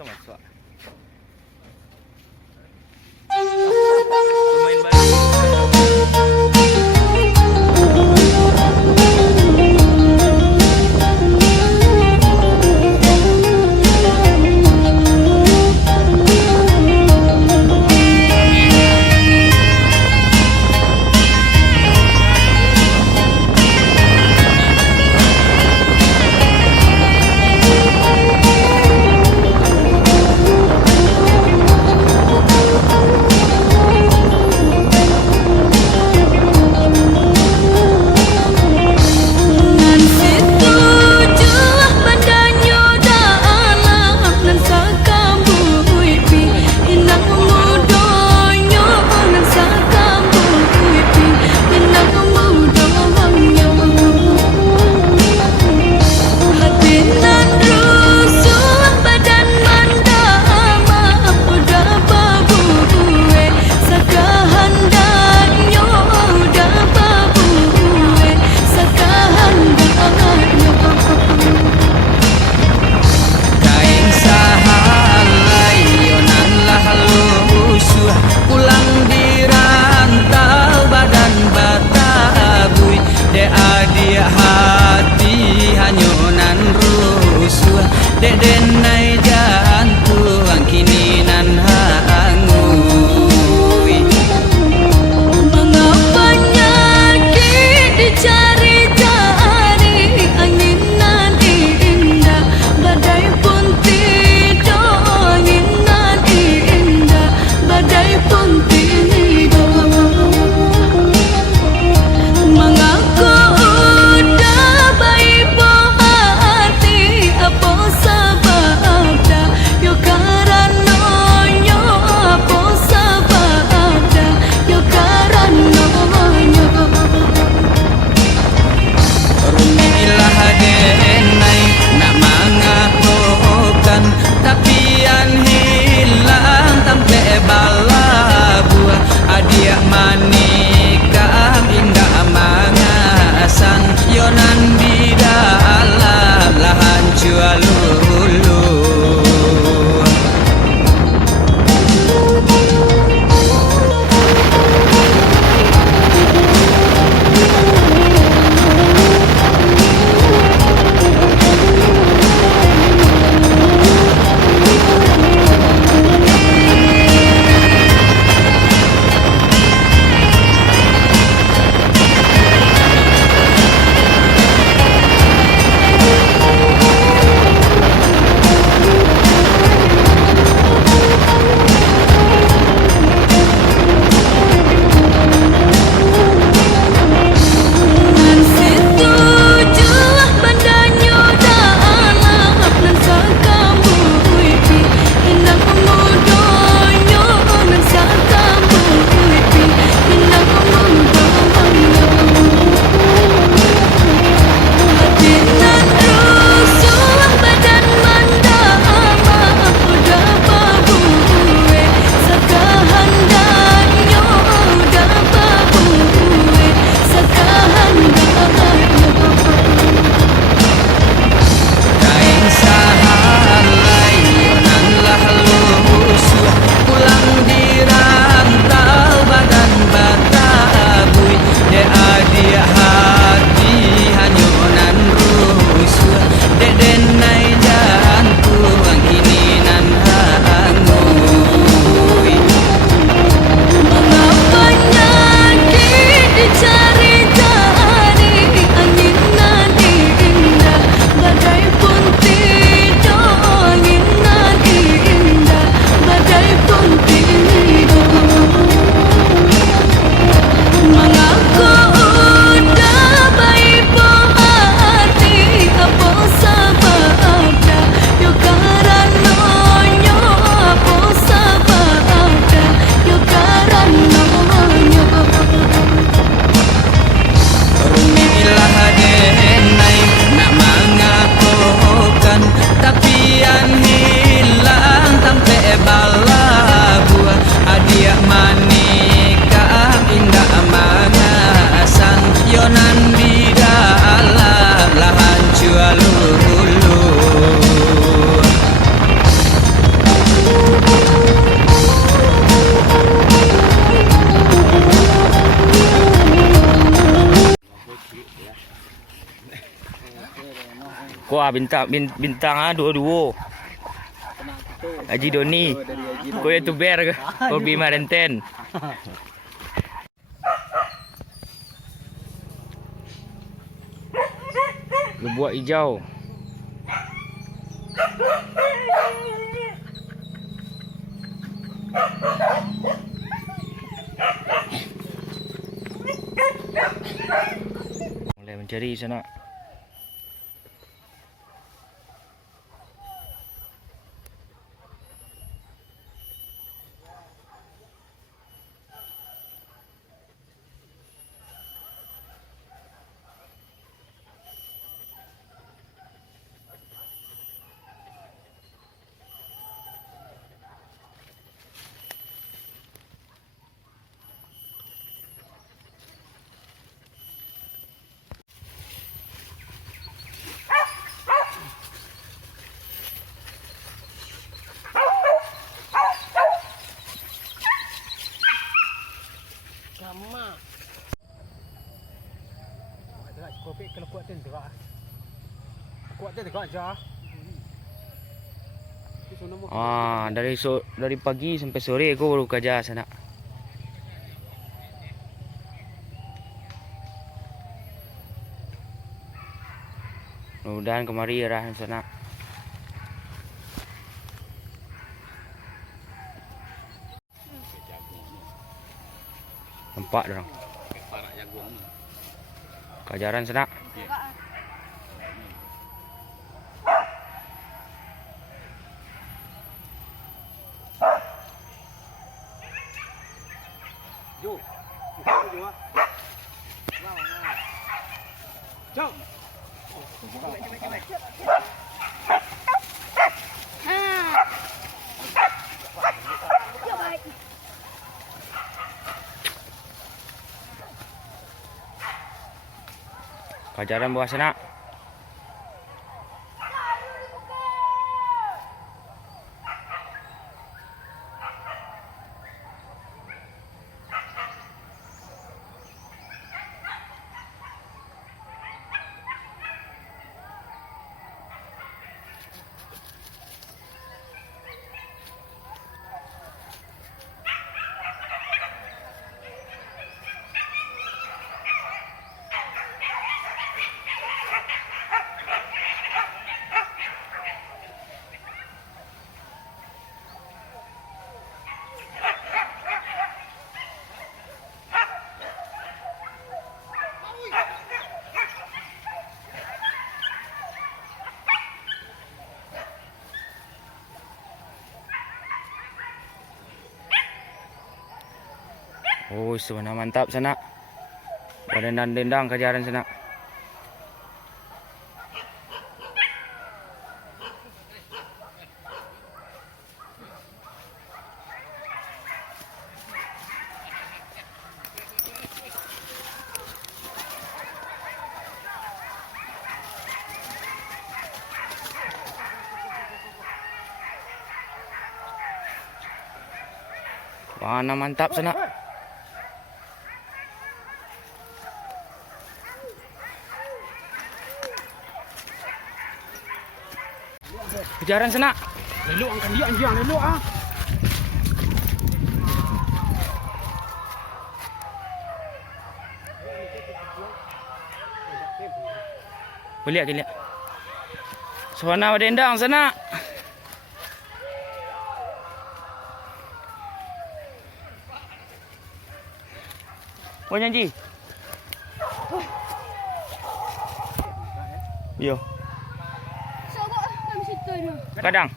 sama suak. Pemain baru. Kuah bintang dua-dua. Haji Doni. Kau YouTuber ke? Hobi Marenten. Lubuk hijau. Mulai mencari sana. Sama. Itulah kopi kalau kuat tu tegak. Kuat tu tegak aja. Dari pagi sampai sore aku baru kerja sana. Mudah-mudahan kemari arah sana. Nampak dorang. Kajaran sana. Jom. Jom. Kajaran bawah sana. Oh, sana mantap sana. Dendang-dendang kajaran sana. Mana mantap sana. Kejaran sana. Lelok angkat dia anjing lelok ah. Boleh lihat. Sana dendang sana. Oh nyanyi. Yo. Kadang.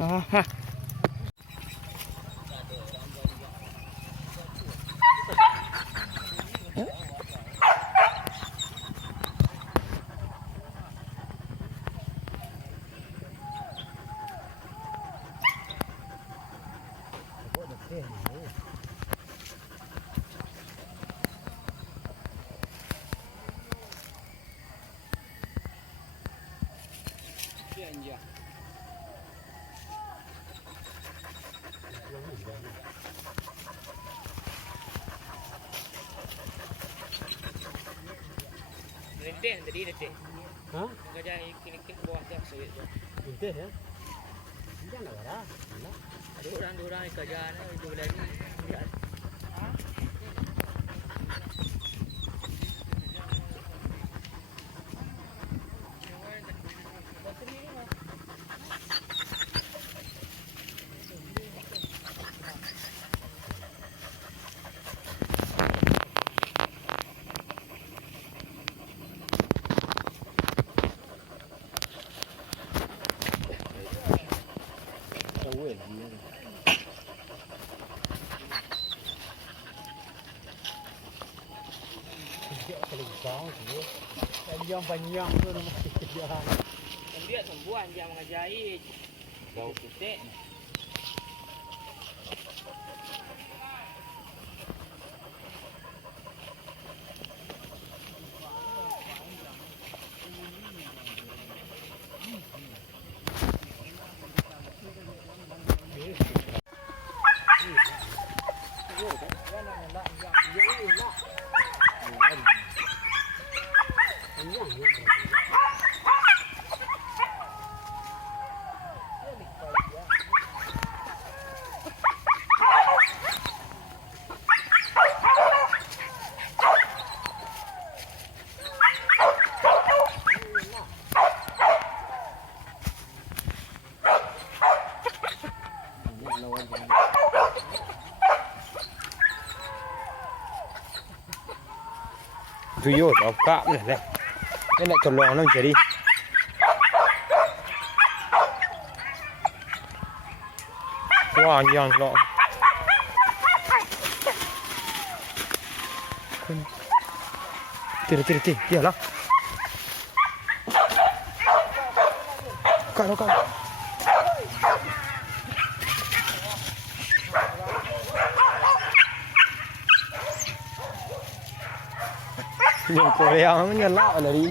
Ha. Teh tadi dah teh. Ha? Kerja klik bawah tu saya tu. Inteh ya. Jangan lah. Ada orang kerja itu lagi. Lihat. Yang panjang tu nama kerja. Dia sembuhan dia mengajari. Bau putih. Tuyul ở cạm này đây. Đây lại còn lò nó chảy đi. Wow, nhàng lọ. Tira lah. Kalau. Yang Korea menyelak dari.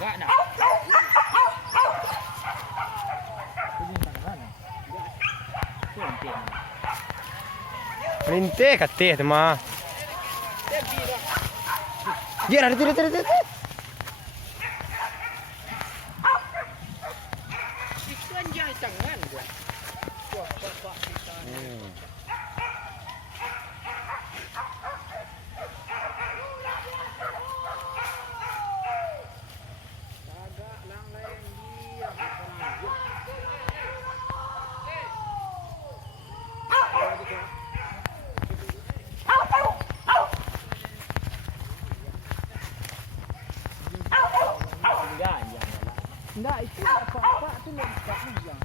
Agak nak. Rinte kateh tu mah. Dia ada. Ikan jai tangan gua. Enggak, itu apa-apa tu tak hilang.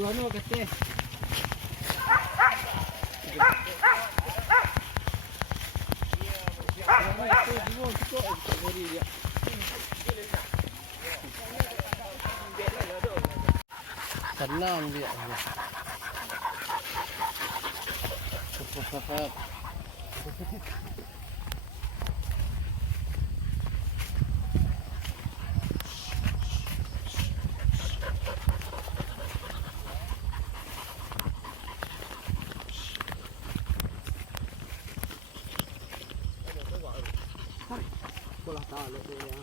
Dua ni kata. Tenang dia. Bola tahu tu ya.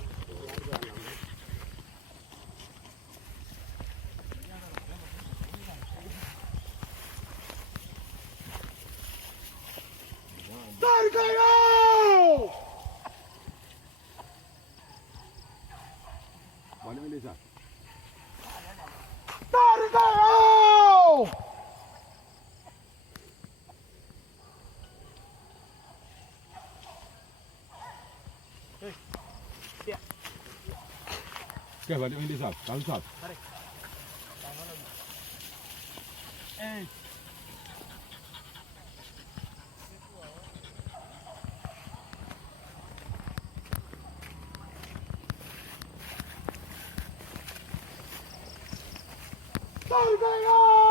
Tarkayo! Mana Melissa? Tarkayo! Okey, balik main dia sab. Tahu sab. Tarik. Tangan lagi. Eh. Tahu saya.